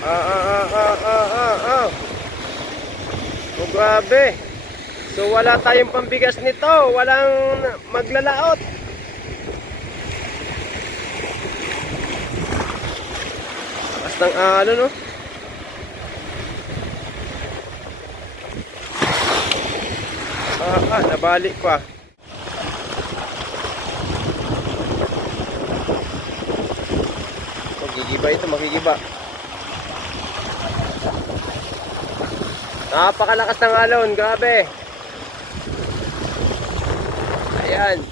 Ah, ah, ah, ah, ah, ah, ah. Oh, grabe. So wala tayong pambigas nito. Walang maglalaot. Basta ang ano no? Ah, ah, nabalik pa. Magigiba ito, magigiba. Napakalakas ng alon, grabe. Ayan.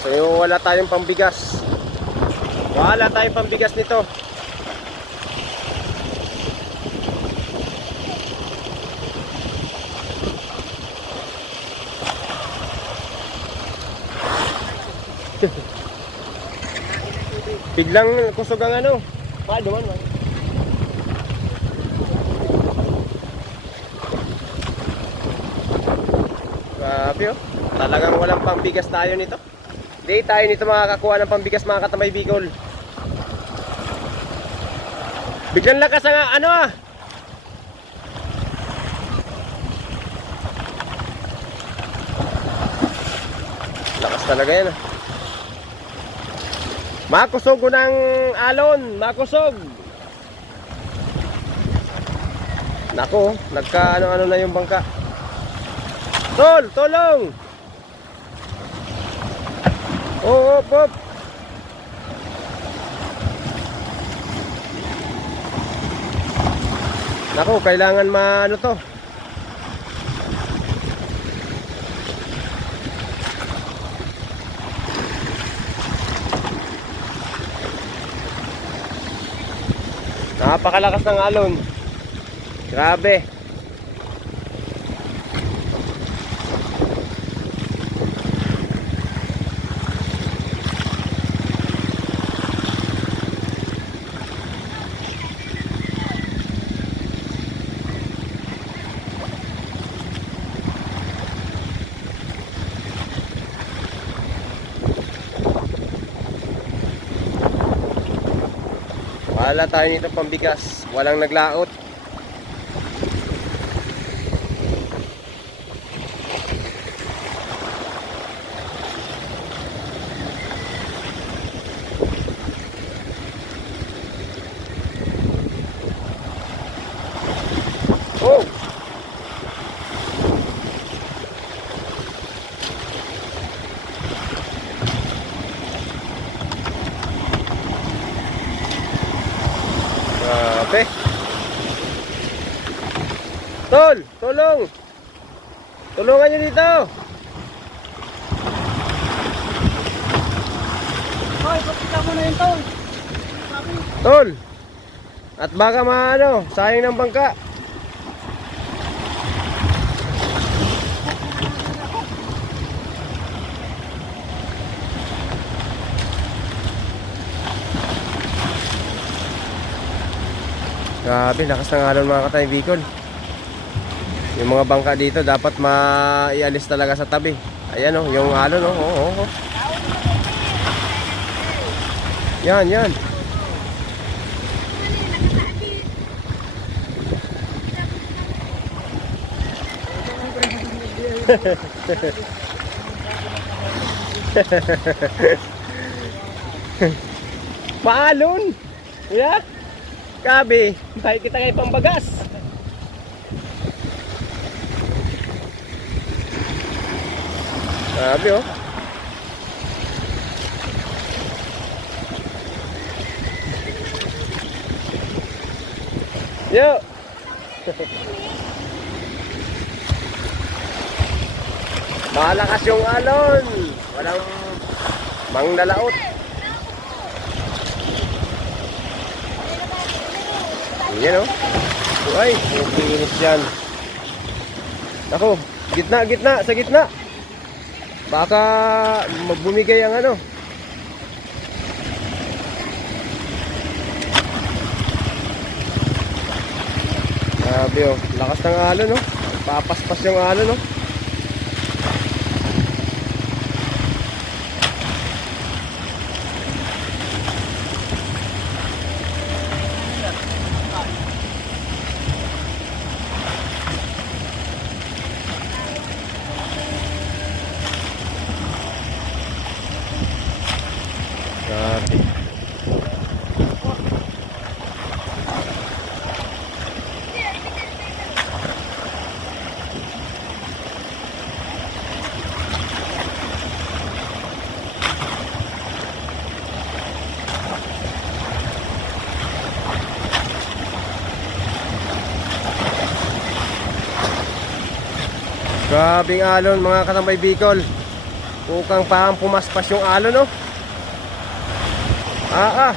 So yung wala tayong pambigas. Wala tayong pambigas nito. Biglang kusog ang ano. Pa, duman man. Oh. Talagang walang pambigas tayo nito. Hindi tayo nito makakakuha ng pambigas mga katamay Bicol. Biglang lakas ang ano ah. Lakas talaga yan ah. Makusog ng alon, makusog. Nako, nagka ano-ano na yung bangka. Tol, tulong! Oo, op, op. Nako, kailangan maano to. Napakalakas ng alon. Grabe. Wala tayo nito pambigas. Walang naglaot. Oh! Grabe. Tol, tulong. Tulungan niyo dito. Hoy, pakita mo na yun, tol. Tol. At baka maano, sayang ng bangka. Grabe, lakas ng alon mga katay Bicol. Yung mga bangka dito dapat maialis talaga sa tabi. Ayan oh, yung alon oh. Oh, oh, oh. Yan, yan. Maalon! Yeah? Gabi, bakit kita kayo pambagas? Grabe oh. Yo! Malakas yung alon. Walang manglalaot. Yan o. Ay, yung kinis yan. Ako, gitna, gitna, sa gitna. Baka magbumigay ang ano. Grabe oh, lakas ng alon no. Papaspas yung alon no. Grabe. Grabing alon mga katambay Bicol. Bukang parang pumaspas yung alon no. Ah ah.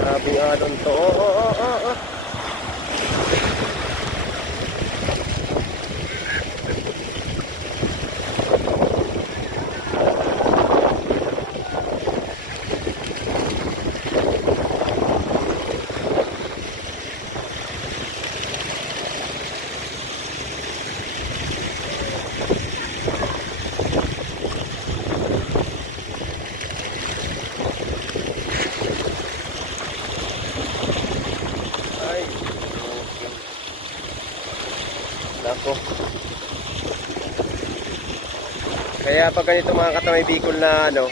Grabing alon to. Oh, Kaya pag ganito mga katamay bikol na ano,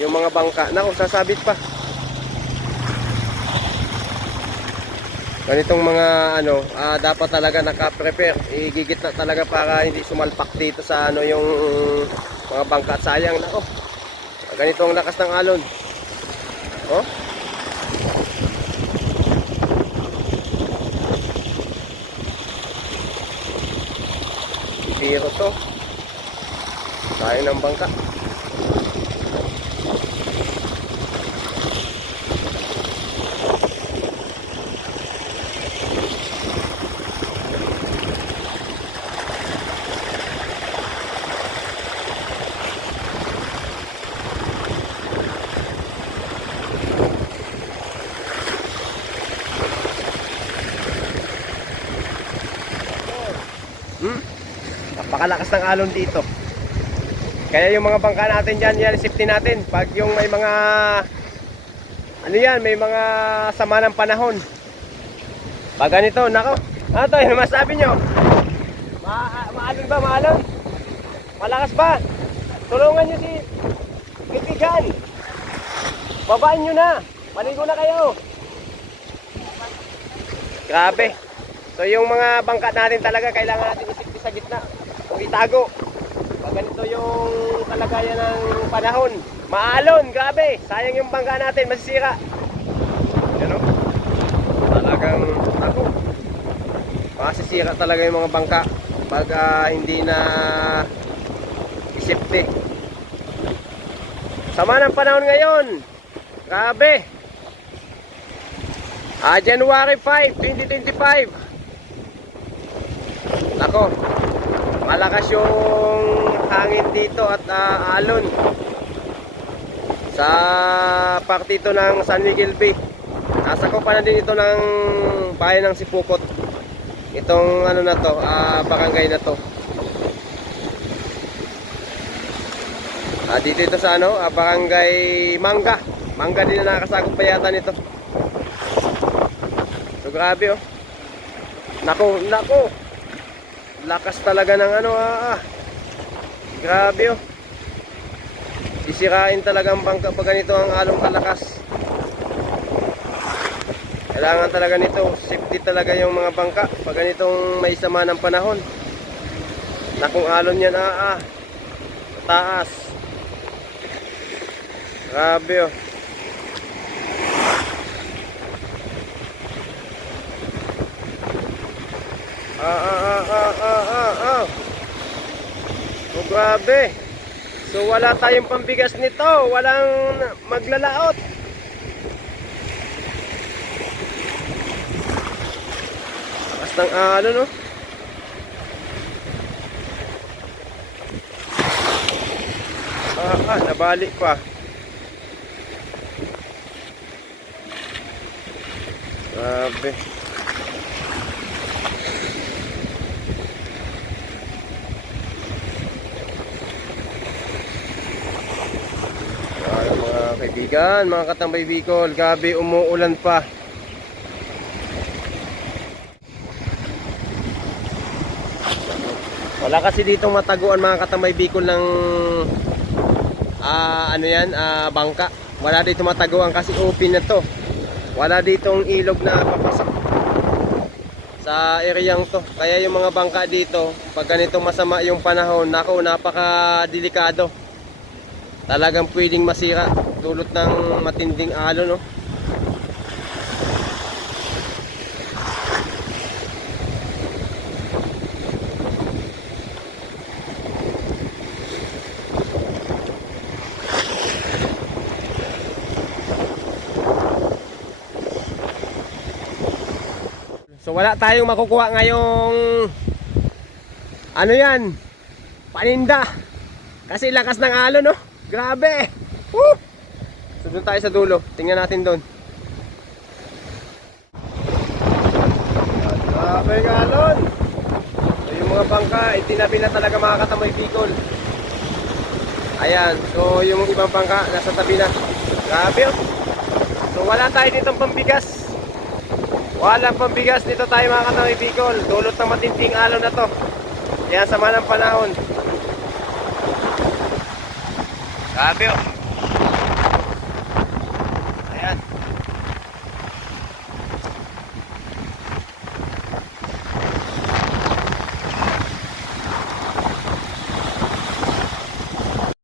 yung mga bangka, nako sasabit pa. Ganitong mga ano, ah, dapat talaga naka-prepare. Igigit na talaga para hindi sumalpak dito sa ano yung mga bangka. At Sayang nako. Ganito ang lakas ng alon. Oh? Zero to. Tayo ng bangka. Hmm? Napakalakas ng alon dito. Kaya yung mga bangka natin dyan, yan, safety natin. Pag yung may mga, ano yan, may mga sama ng panahon. Pag ganito, nako. Ano to, ano masabi nyo? Ma maalon ba, maalon? Malakas ba? Tulungan nyo si Kitigan. Babaan nyo na. Maligo na kayo. Grabe. So yung mga bangka natin talaga kailangan natin isipti sa gitna o itago. Ganito yung kalagayan ng panahon. Maalon, grabe. Sayang yung bangka natin, masisira. Yan o. Talagang, ako. Masisira talaga yung mga bangka pag ah, hindi na isipti. Sama ng panahon ngayon. Grabe. Ah, January 5, 2025. Ako, malakas yung hangin dito at ah, alon sa partito ng San Miguel Bay. Nasa ko pa na din ito ng bayan ng Sipukot. Itong ano na to, ah, barangay na to. Ah, dito ito sa ano, ah, barangay Mangga. Mangga din na nakakasagop pa nito. So grabe oh. Nako, nako. Lakas talaga ng ano ah. ah. Grabe oh. Sisirain talaga ang bangka pag ganito ang along kalakas. Kailangan talaga nito, safety talaga yung mga bangka pag ganitong may sama ng panahon. Nakong alon yan ah ah. Sa Taas. Grabe oh. Ah, ah, ah, ah, ah, ah, ah. Grabe. So, wala tayong pambigas nito. Walang maglalaot. Basta ng ano, no? Ah, ah, nabalik pa. Grabe. Kaibigan, mga katambay Bicol, gabi umuulan pa. Wala kasi dito mataguan mga katambay Bicol ng ah, ano yan, ah, bangka. Wala dito mataguan kasi open na to. Wala ditong ilog na papasok sa ereyang to. Kaya yung mga bangka dito, pag ganito masama yung panahon, nako napaka-delikado. Talagang pwedeng masira dulot ng matinding alon, no? So wala tayong makukuha ngayong ano yan? Paninda. Kasi lakas ng alon, no? Grabe. Woo! Doon tayo sa dulo. Tingnan natin doon. Grabe yung alon. So yung mga bangka, itinabi na talaga mga katamoy Bicol. Ayan. So yung ibang bangka, nasa tabi na. Grabe, oh. So wala tayo ditong pambigas. Walang pambigas dito tayo mga katamoy Bicol. Dulot ng matinding alon na to. Yan sama ng panahon. Grabe oh.